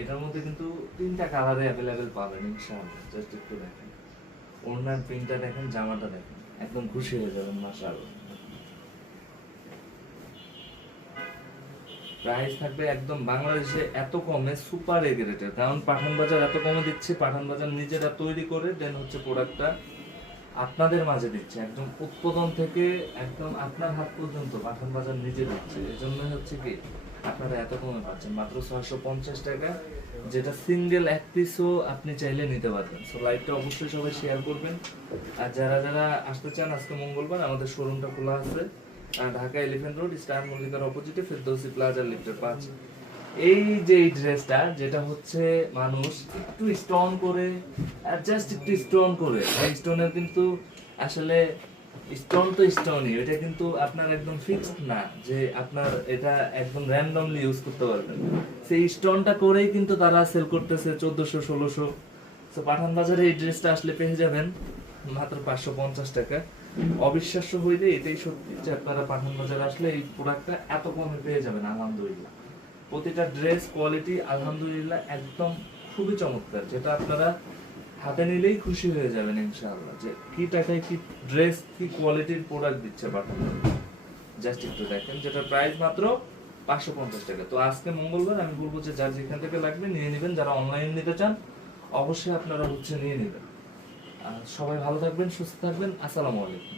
এটার মধ্যে কিন্তু তিনটা কালারে অ্যাভেলেবেল পাবেন ইনশাআল্লাহ। জাস্ট একটু দেখেন, ওড়নার প্রিন্টটা দেখেন, জামাটা দেখেন, একদম খুশি হয়ে যাবেন মাশাআল্লাহ। প্রাইস থাকবে একদম বাংলাদেশে এত কমে, সুপার এ গ্রেডের। কারণ পাঠান বাজার এত কমে দিচ্ছে, পাঠান বাজার নিজেরা তৈরি করে দেন হচ্ছে প্রোডাক্টটা আপনাদের মাঝে দিচ্ছে, একদম উৎপাদন থেকে একদম আপনার হাত পর্যন্ত পাঠান বাজার নিজে দিচ্ছে। এই জন্য হচ্ছে কি আপনারা এত কমে পাচ্ছেন, মাত্র 650 টাকা, যেটা সিঙ্গেল এক পিসও আপনি চাইলে নিতে পারবেন। সো লাইভটা অবশ্যই সবাই শেয়ার করবেন। আর যারা যারা আসতে চান, আজকে মঙ্গলবার আমাদের শোরুমটা খোলা আছে ঢাকা এলিফ্যান্ট রোড, স্টার মল্লিকার অপোজিটে, ফেরদৌসি প্লাজা লিফটের 5। এই যে এই ড্রেসটা, যেটা হচ্ছে মানুষ একটু স্টোন করে, জাস্ট একটু স্টোন করে, এই স্টোনের কিন্তু আসলে স্টোন তো স্টোনই, এটা কিন্তু আপনার একদম ফিক্সড না যে আপনার এটা একদম র্যান্ডমলি ইউজ করতে পারবেন। সেই স্টোনটা করেই কিন্তু তারা সেল করতেছে 1400-1600। তো পাঠান বাজারে এই ড্রেসটা আসলে পেয়ে যাবেন মাত্র 550 টাকা। অবিশ্বাস্য হইলে এটাই সত্যি যে আপনারা পাঠান বাজারে আসলে এই প্রোডাক্টটা এত কমে পেয়ে যাবেন আলহামদুলিল্লাহ। প্রতিটা ড্রেস কোয়ালিটি আলহামদুলিল্লাহ একদম খুবই চমৎকার, যেটা আপনারা হাতে নিলেই খুশি হয়ে যাবেন ইনশাআল্লাহ যে কি টাকায় কি ড্রেস, কি কোয়ালিটির প্রোডাক্ট দিচ্ছে পাঠান। জাস্ট একটু দেখেন, যেটা প্রাইস মাত্র 550 টাকা। তো আজকে মঙ্গলবার, আমি বলবো যে যার যেখান থেকে লাগবে নিয়ে নেবেন। যারা অনলাইন নিতে চান অবশ্যই আপনারা হচ্ছে নিয়ে নেবেন। আর সবাই ভালো থাকবেন, সুস্থ থাকবেন। আসসালামু আলাইকুম।